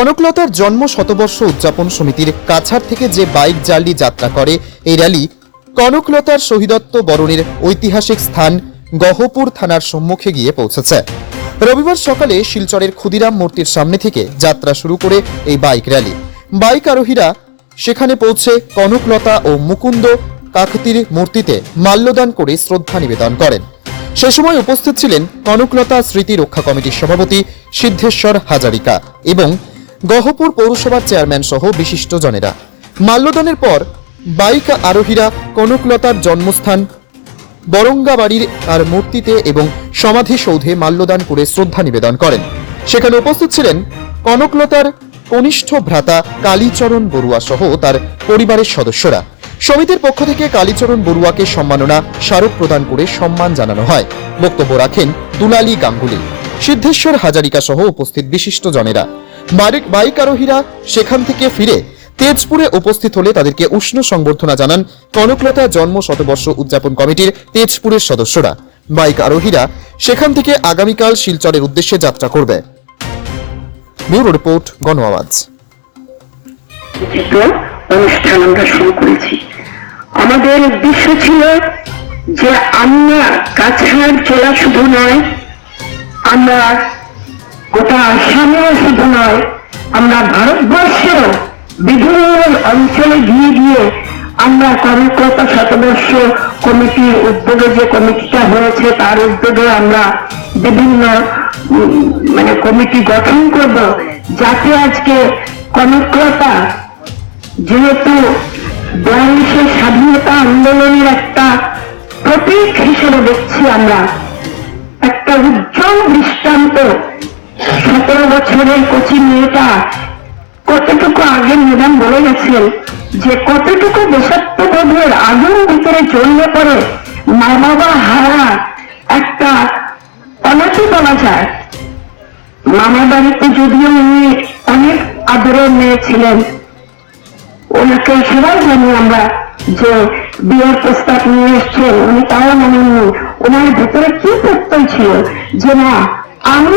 কনকলতার জন্ম শতবর্ষ উদযাপন সমিতির কাছাড় থেকে যে বাইক র্যালি যাত্রা করে, এই র্যালি কনকলতার শহীদত্ব বরণের ঐতিহাসিক স্থান গহপুর থানার সম্মুখে গিয়ে পৌঁছেছে। রবিবার সকালে শিলচরের ক্ষুদিরাম মূর্তির সামনে থেকে যাত্রা শুরু করে এই বাইক র্যালি। বাইক আরোহীরা সেখানে পৌঁছে কনকলতা ও মুকুন্দ কাকতির মূর্তিতে মাল্যদান করে শ্রদ্ধা নিবেদন করেন। সে সময় উপস্থিত ছিলেন কনকলতা স্মৃতি রক্ষা কমিটির সভাপতি সিদ্ধেশ্বর হাজারিকা এবং গহপুর পৌরসভার চেয়ারম্যান সহ বিশিষ্ট জনেরা মাল্যদানের পর বাইক আরোহীরা কনকলতার জন্মস্থান, বরঙ্গাবাড়ির তার মূর্তিতে এবং সমাধিসৌধে মাল্যদান করে শ্রদ্ধা নিবেদন করেন। সেখানে উপস্থিত ছিলেন কনকলতার কনিষ্ঠ ভ্রাতা কালীচরণ বড়ুয়া সহ তার পরিবারের সদস্যরা। সমিতির পক্ষ থেকে কালীচরণ বড়ুয়াকে সম্মাননা স্মারক প্রদান করে সম্মান জানানো হয়। বক্তব্য রাখেন দুলালী গাঙ্গুলি। সিদ্ধেশ্বর হাজারিকা সহ উপস্থিত বিশিষ্ট জনেরা বাইক বাইক আরোহীরা সেখান থেকে ফিরে তেজপুরে উপস্থিত হলে তাদেরকে উষ্ণ সংবর্ধনা জানান কনকলতা জন্ম শতবর্ষ উদযাপন কমিটির তেজপুরের সদস্যরা। বাইক আরোহীরা সেখান থেকে আগামীকাল শিলচরের উদ্দেশ্যে যাত্রা করবে। ব্যুরো রিপোর্ট গণ আওয়াজ অনুষ্ঠান আমরা শুরু করেছি। আমাদের উদ্দেশ্য ছিল যে আমরা কাছাড় জেলা শুধু নয়, আমরা গোটা আসামেও শুধু নয়, আমরা ভারতবর্ষেরও বিভিন্ন অঞ্চলে গিয়ে গিয়ে আমরা কর্মকর্তা শতবর্ষ কমিটির উদ্যোগে যে কমিটিটা হয়েছে, তার উদ্যোগে আমরা বিভিন্ন মানে কমিটি গঠন করব। যাতে আজকে কনকলতা যেহেতু বিয়াল্লিশের স্বাধীনতা আন্দোলনের একটা প্রতীক হিসেবে দেখছি আমরা, একটা উজ্জ্বল দৃষ্টান্ত সতেরো বছরের কচি মেয়েটা কতটুকু আগে ম্যাডাম বলে গেছেন যে কতটুকু দেশাত্মবোধের আগুন ভিতরে জড়িয়ে পড়ে মা বাবা হারা একটা অনাথি বলা যায়। মামার বাড়িতে যদিও উনি অনেক আদরের মেয়ে ছিলেন, ওনাকে সবাই জানি আমরা যে বিয়ের প্রস্তাব নিয়ে এসছেন, উনি তাও মানেননি ওনার ভেতরে কি প্রত্যয় ছিল যে না আমি